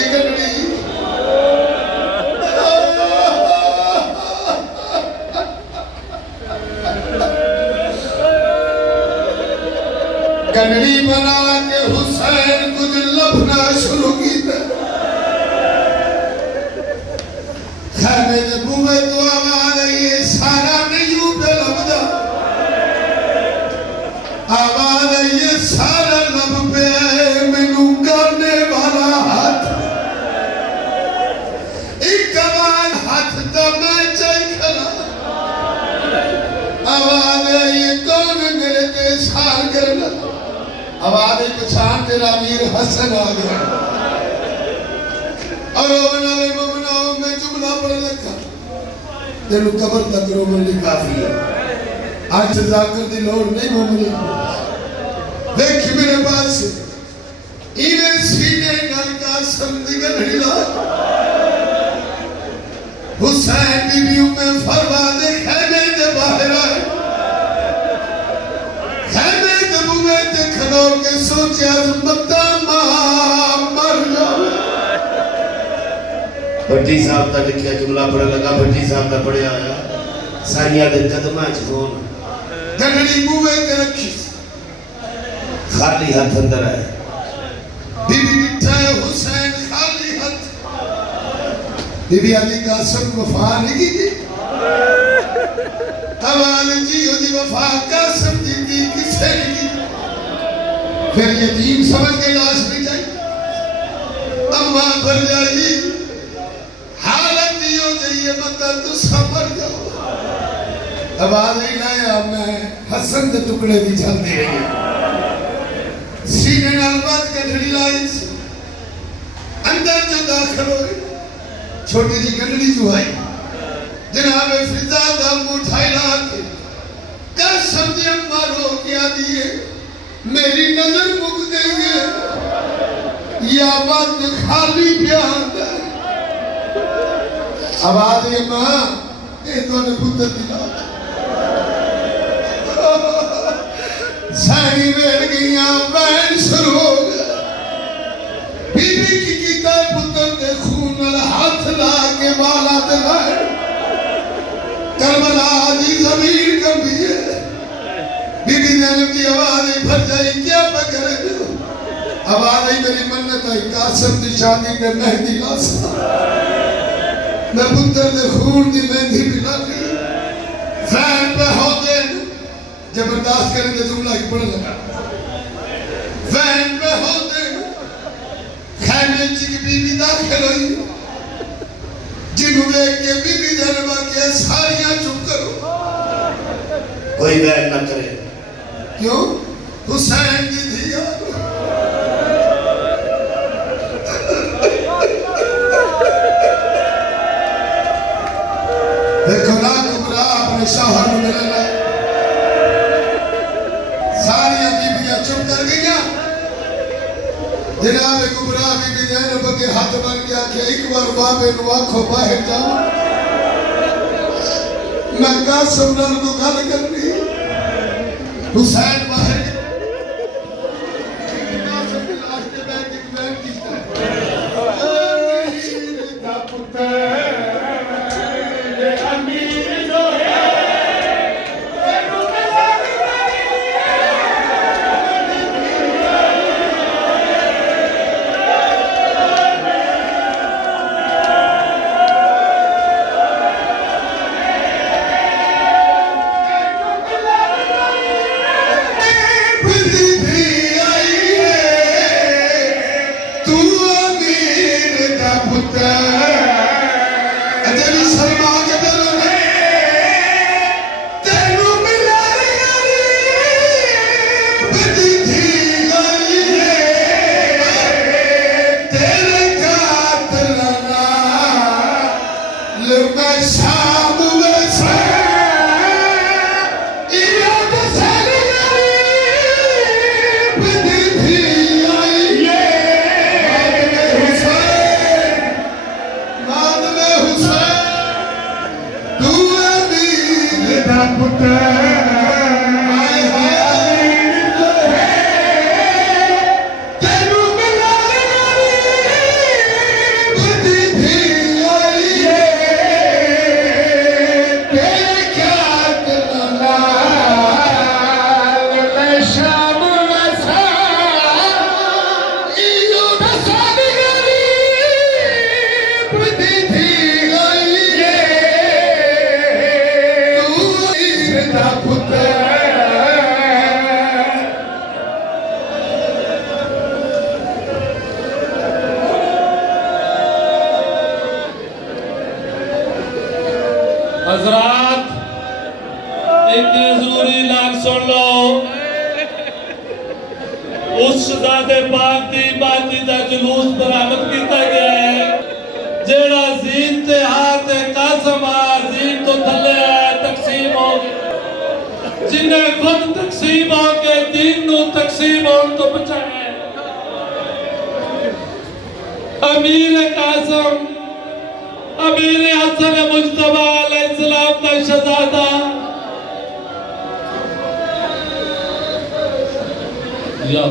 दी गंढड़ी गंढड़ी बना के हुसैन कुछ लभना शुरू किया खैमे दे बूहे तो आवाज आई सारा नहीं पे लभदा आवाज आई सारा लब पे मैनू करने वाला हाथ एक आवाज हाथ तो मैं चाह खड़ा आवाज आई कौन मेरे ते सार करना आवाज पछान तेरा वीर हसन आ गया और वाले मोमनाओ में जुमला पढ़ लगा तेनू कबर तक रोमन ली काफी है आज जाकर दी लोड़ नहीं मोमनी देख मेरे पास इने सीने नल का समझ गंढड़ी ला हुसैन बीबी में फरवा दे खैमे दे बाहर आए खैमे दे बुए ते खड़ो के सोचा मत्ता मर जावे भट्टी साहब का लिखा जुमला पढ़ लगा भट्टी साहब का पढ़िया आया साइया दे कदमां च फोन गंढड़ी बुए ते रखी खाली हाथ अंदर आए बीबी बिठा हुसैन खाली हाथ बीबी अली कासम वफा नहीं की अवाल जी ओदी वफा कासम दी किसे नहीं की फिर यतीम समझ के लाश नहीं जाई अम्मा भर जाई हालत यो जाइए मत तू समझ जाओ आवाज नहीं लाया मैं हसन के टुकड़े भी चलते रही सीने नाल बात गंढड़ी लाई अंदर जो दाखिल होए छोटी जी गंढड़ी जो आई जनाब फिजा दा मुठाई ला के कसम दी अम्मा रो के दिए मेरी नजर मुक गई है या बात खाली बयान आवाज ये मां ये तो ने पुत्र दिला सारी वेल गईया बैन शुरू हो गया बीबी की कीता पुत्र दे खून नाल हाथ ला के वाला ते लाए करबला दी जमीन कंबी है बीबी ज़ैनब की आवाज भर जाई क्या पकड़े आवाज आई मेरी मन्नत आई कासम दी शादी ते मेहंदी लास मैं पुत्र दे खून दी मेहंदी भी ला ली फैन पे होते जबरदस्त करें तो जुमला की पढ़ लगा फैन पे होते खैमे जी की बीबी दाखिल हुई जिन्हों देख के बीबी ज़ैनब के सारियां चुप करो कोई वैन न करे क्यों हुसैन की धिया देखो ना कुबरा अपने शौहर में मिलना सारियां बीबियां चुप कर गईया जनाब कुबरा बीबी ज़ैनब के हाथ बन गया कि एक बार बाबे नु आखो बाहर जाओ मैं कासम नाल को गल करनी हुसैन बाहर कासम के लाश पे बैठ के बैठ कीता दा पुत्र ये अमीर जो है हजरात एक जरूरी लाग सुन लो उस शहजादे पाक दी बाती दा जुलूस बरामद किया गया है जेड़ा जीन ते हाथ कासम जीन तो थले है तकसीम हो जिन्हें खुद तकसीम हो के दीन नु तकसीम होने तो बचाया है अमीर कासम अमीर हसन मुज्तबा अलैहिस्सलाम का शहजादा या